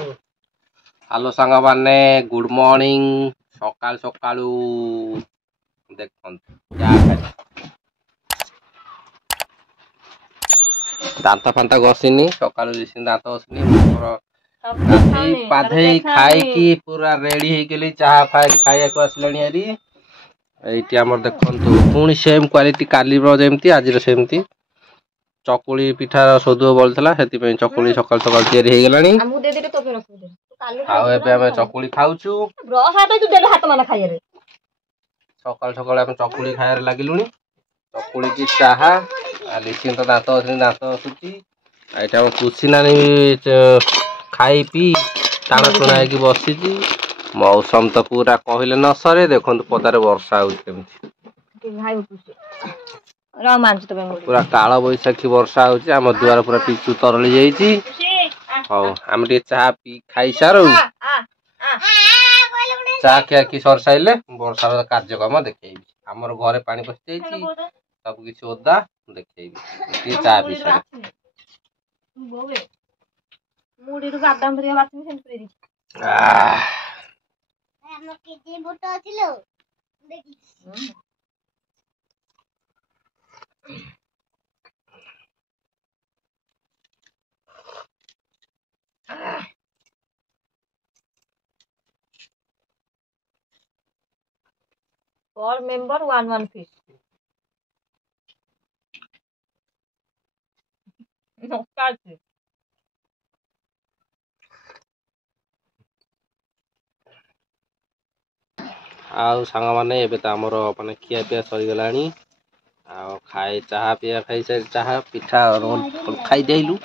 Hello सांग माने good morning सकाल सकालू देखो दांत फांता घसीनी सकालू दांत घसीनी पाधे खाई पूरा रेडी हो चाहा फाई खाया को आसलानी हरी एटी आमर देखंतु पुणी सेम क्वालिटी काली जमती आज सेमती चकुली पिठा सोदुओ बोलता से चकुली सकाल सकाल तैयारी हो गलानी चकुली खाऊँ सकाल सकाल चकुली खायार लगिलु चकुली की चाहा लिखी तो दांत अच्छे दांत आसूची यहाँ पुषिना खाई पी टाण टुणा हो बसी मौसम तो पूरा कहले न सरे देखो पदार वर्षा पूरा काल बैशाखी वर्षा होम दुआर पूरा पिचु तरली जाम चाह पी खाई सार चाह खिया कि सर सारे वर्षार कार्यक्रम देखे आमर घरे पानी पशि सब किसी ओदा देखे चाह पी सारे Per member 1 fish. No catch. आउ सांग माने एबे त हमर माने खिया पिया सरी गलानी आ खाए चाहा पिया खाई से चाहा पिठा खाई देलु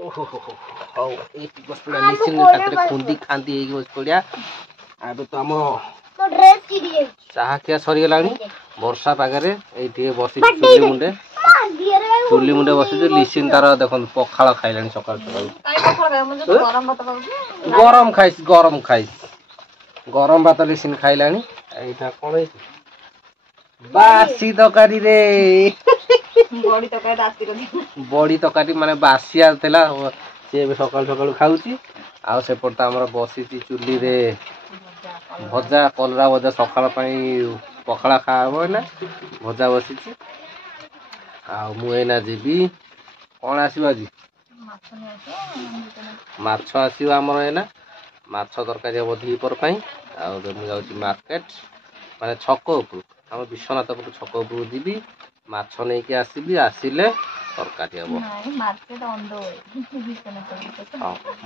ओहो हो एक बस लिसिन खातिर खुंदी खांदी एक बस पड़िया आबे तो हम ड्रेस की दिए चाहा खिया सरी गलानी वर्षा पागरे एठी बसी चुली मुंडे बसी लिसिन तार देखन पखाळ खाइलानी सकाळ सकाळ काई पखाळ खाय म्हणजे गरम भात खाउची गरम खाइस गरम भात लिसिन खाइलानी एटा कोन है बासी तकारी रे बड़ी तकारी माने बासिया तेला से सकाल सकाल खाउची आ सेपट हमर बसी चुली रे भजा कलरा भजा सकाल पखाड़ा खाब ना भजा बसी आ मुना जीवी कौन आसो आज माछ आसो आमर एना माछ तरकारी हम दीपर मुझे मार्केट माने छक उपर आम विश्वनाथपुर छक उपर जीवी माछ नहीं कि आसबि आसिले तरकारी हम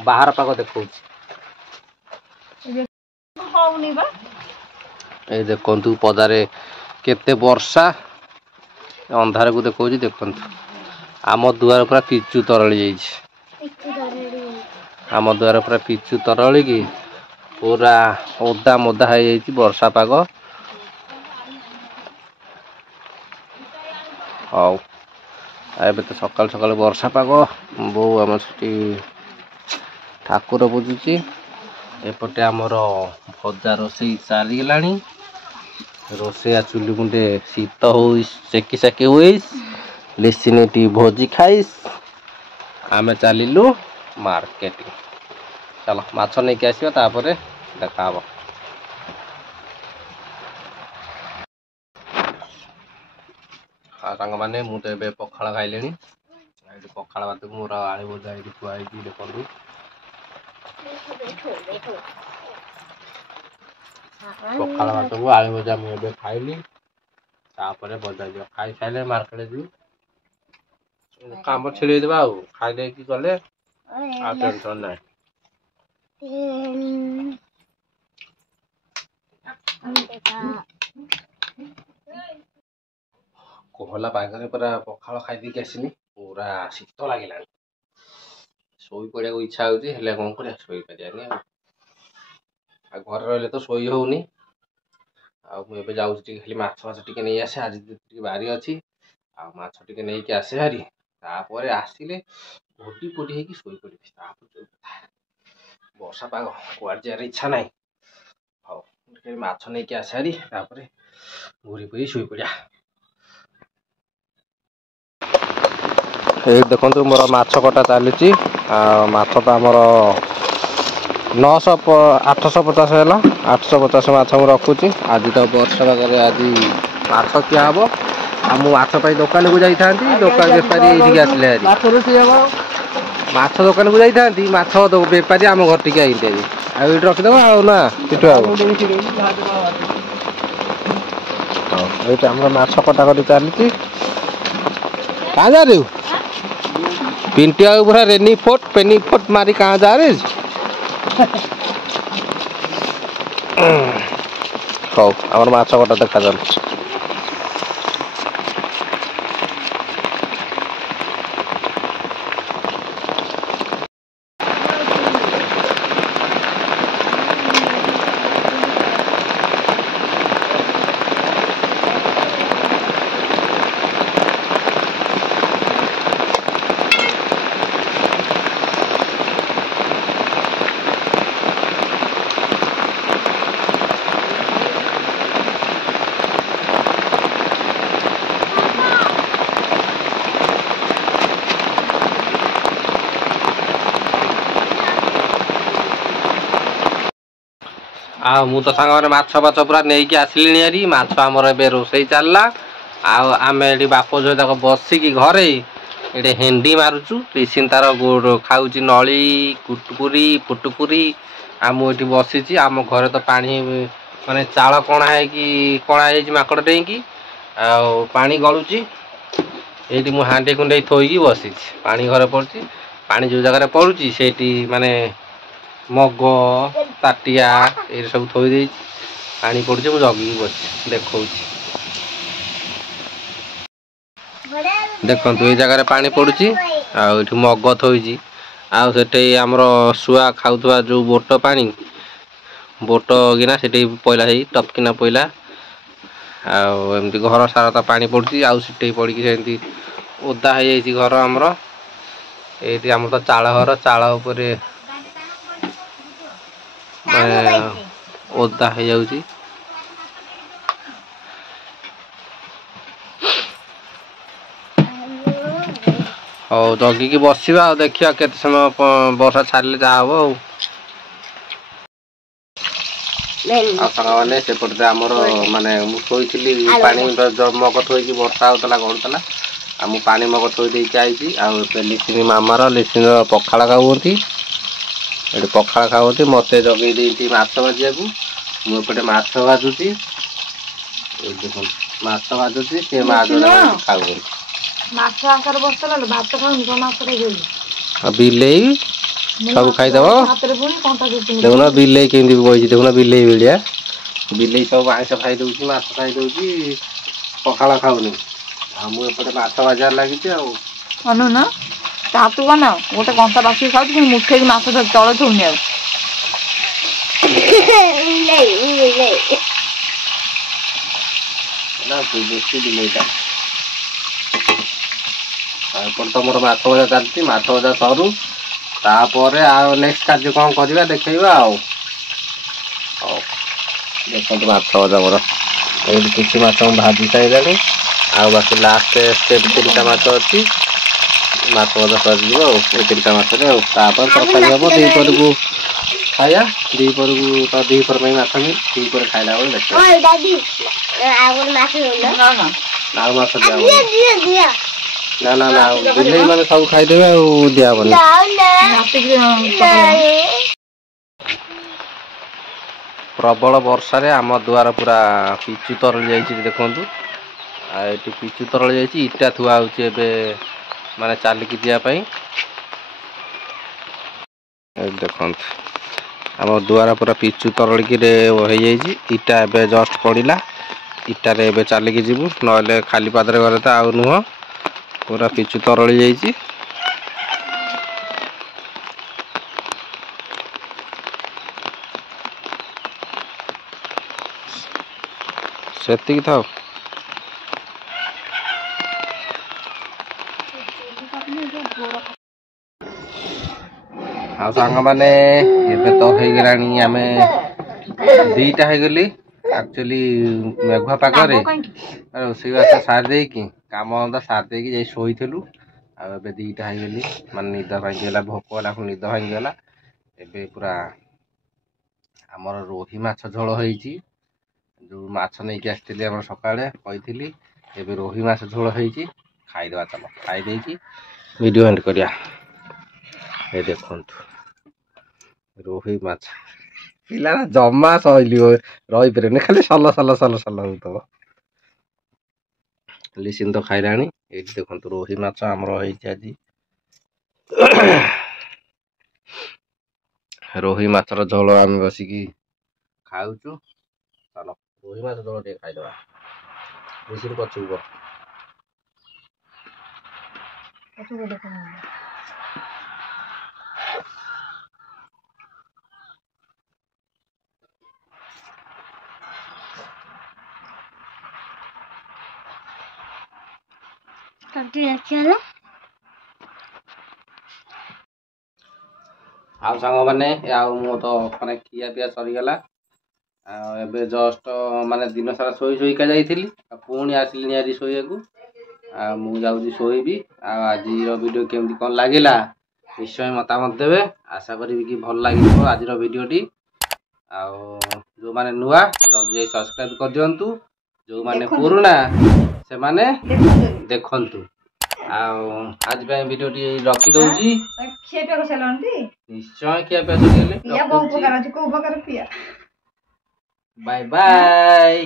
बाहर पाग देखा देखु पदारे केते वर्षा अंधार को देखा देखु आम दुआर पूरा पिचु तरली आम दुआर पूरा पिचु तरली की पूरा ओदा मोदा हो वर्षा पाग हौ एबे तो सकाल सकाल वर्षा पाग बो आम से ठाकुर बुझुची एपटे आमर भजा रोषे चलीगला रोषेया चुली मुंडे शीत हो सेकी सेकी हुई लिसिन भोजी खाइस आमे चलिलु मार्केट चलो माछ नहीं कि आसो तापर देखा सांग मैंने मुझे पखाड़ खाइले पखाड़ भात को मोर आलू भजा थुआई देखु पखाड़ भात को आलू भजा मुझे खाइली तापर बजा जा खाई सारे मार्केट जी काम छेड़ देवा खाई कि गले आ टेंशन ना कोहला पागरे पूरा पखाड़ खाई दी आसनी पूरा शीत लगे शोई पड़ा इच्छा होने कौन कर शोई पारे घर रही तो शोई होनी आबे जाऊँ खाली माछ फाछ टे नहीं आसे आज बारी अच्छी आछ टे नहीं कि आसे हारी तापर आसिले घोटी पोटी हो शोई पड़ी वर्षा पाग कुआड़ जार इच्छा ना हाँ माछ नहीं कि आसे हारी तापर घूरी पी शोई पड़ा देखो मोर माछ कटा चली ମାଛ ତ ଆମର 850 ହେଲା। 850 ମାଛ ମୁଁ ରଖୁଛି। ଆଜି ତ ବର୍ଷା ପାଗରେ ଆଜି ମାଛ ଖିଆ ହବ। ଆଉ ମୁଁ ମାଛ ପାଇଁ ଦୋକାନକୁ ଯାଇଥାନ୍ତି, ଦୋକାନ ବେପାରୀ ଏଇଠିକି ଆସିଲେ ଆଜି। ମାଛ ଦୋକାନକୁ ଯାଇଥାନ୍ତି, ମାଛ ବେପାରୀ ଆମ ଘର ଟିକେ ଆଇନ୍ତି ଆଜି। ଆଉ ଏଇଠି ରଖିଦେବା ଆଉ ନା ପିଠୁ ଆଉ। ହଉ ଏଇଠି ଆମର ମାଛ କଟାକଟି ଚାଲିଛି। कहाँ जा रहे हो? पिंटिया पूरा रेनी फोट पेनी फोट मारी कहाँ जा रहे? हौ आमर माछ कटा देखा जाଉଛି। मु तो सांग माछ फाछ पूरा नहीं आसिली हारी माछ आमर ए रोसई चलला आम ये बाप झील तक बसिकी घरे ये हेंडी मारुचु पिसिन तार गोड़ खाऊ नली कुटकुरी फुटुकुरी आमुठी बसी आम घरे तो पानी माने चाल कणा माकड़ डेईकी पानी गलुची ये मु हांडी कुंडे थोईकी बसी पानी घरे पड़ी पानी जो जगह पड़ुची से माने मग ताटिया ये सब थोड़ी पानी पड़ुचे मुझे जगिकी बस देखा देखु ये जगह पानी पड़ुची आठ मग थोड़ी आटे आमर शुआ खाऊवा जो बोट पानी बोट गिना से पहला टपकिना पहला आमती घर सारा तो पानी पड़ुची आटे पड़ी से ओदा हो घर आमर ये आम तो चाल घर चाल उपर ओदा हो जाऊँगी हौ जगिकी बसवा देखिया केते समय वर्षा छाड़े जहाँ हम साने सेपटे आमर माने मुझी पानी मग थोड़ी वर्षा होता गड़ुला आ पानी मग थोड़ी आई लिसिन मामार लिसिन पखाड़ खाऊँगी ये पखाड़ खाऊँगी मत जगे माछ भाजिया मुझे माछ भाजुची माछ भाजुची सी माछ खाऊ बिलेई सब खाईदेव देखुना बिलेई केमती बही देखुना बिलेई भाया बिलेई सब आइस खाईदे माछ खाईदे पखाड़ खाऊनी मुझे माछ भाजार लगी अनुना तातु बना गोटे कंटा बाकी खाऊ मुठे माछ तले थोनी तो मोर माछ भजा चलती माछ भजा सरू तापर नेक्स्ट कार्य कौन करवा देखा देखते माछ भजा मोर ये किसी माछ भाजी सारे बाकी लास्ट स्टेप 3टा माछ अच्छी माछ भजा सर 3टा माछ तरकारी हम दीपर को खाया दीपर को दीपर माछ दीपर खाइला बेले ना ना ना बिल्ली मैंने सब खाईदे दिया प्रबल वर्षा आम द्वार पूरा पिचु तरल जाइए देखु ये पिचु तरल जाइए इटा थुआ हो माने चलिकी जावाई देखु आम द्वार पूरा पिचु तरलिकी हो जाइए इटा एवं जस्ट पड़ा इटारे एवं चलिकी जीवु ना खाली पादरे गले तो आउ नुह पूरा पिचु तरली जाइए सेतिक था सांग मैंने तो हो गलानी आम 2टा हो गली एक्चुअली मेघुआ पागरे रोसईबास सारी देकी काम धंदा सारी देकी शोलु ଏବେ 2ଟା ହେଇଗଲି ମାନେ ନିଦ ଭାଙ୍ଗିଗଲା ଭୋକ ହେଲା ନିଦ ଭାଙ୍ଗିଗଲା। ଏବେ ପୁରା ଆମର ରୋହି ମାଛ ଝୋଳ ହେଇଛି ଯେଉଁ ମାଛ ନେଇକି ଆସିଥିଲି ଆମର ସକାଳେ କହିଥିଲି ଏବେ ରୋହି ମାଛ ଝୋଳ ହେଇଛି ଖାଇଦେବା ଚାଲ ଖାଇ ଦେଇକି ଭିଡ଼ିଓ ଏଣ୍ଡ କରିବା। ଏ ଦେଖନ୍ତୁ ରୋହି ମାଛ ପିଲା ଜମା ସହିଲି ରହିପାରିବନି ଖାଲି ସଲ ହଉଥିବ। ଲିସିନ ତ ଖାଇଲାଣି। ଏଇଠି ଦେଖନ୍ତୁ ରୋହି ମାଛ ଆମର ହେଇଛି ଆଜି ରୋହି ମାଛର ଝୋଳ ଆମେ ବସିକି ଖାଉଛୁ। ଚାଲ ରୋହି ମାଛ ଝୋଳ ଟିକେ ଖାଇଦେବା। ଲିସିନ ପଛକୁ ଆଉ ସାଙ୍ଗମାନେ ଆଉ ମୁଁ ତ ମାନେ ଖିଆ ପିଆ ସରିଗଲା। ଆଉ ଏବେ ଜଷ୍ଟ ମାନେ ଦିନ ସାରା ଶୋଇକା ଯାଇଥିଲି ଆଉ ପୁଣି ଆସିଲିଣି ଆଜି ଶୋଇବାକୁ। ଆଉ ମୁଁ ଯାଉଛି ଶୋଇବି। ଆଉ ଆଜିର ଭିଡ଼ିଓ କେମିତି କ'ଣ ଲାଗିଲା ନିଶ୍ଚୟ ମତାମତ ଦେବେ। ଆଶା କରିବି କି ଭଲ ଲାଗିଥିବ ଆଜିର ଭିଡ଼ିଓଟି। ଆଉ ଯେଉଁମାନେ ନୂଆ ଜଲ୍ଦି ଯାଇ ସବସ୍କ୍ରାଇବ୍ କରିଦିଅନ୍ତୁ, ଯେଉଁମାନେ ପୁରୁଣା ସେମାନେ ଦେଖନ୍ତୁ। ଆଉ ଆଜି ପାଇଁ ଭିଡ଼ିଓଟି ରଖିଦଉଛି। ନିଶ୍ଚୟ ଖିଆପିଆ ସରିଗଲେ। Bye bye.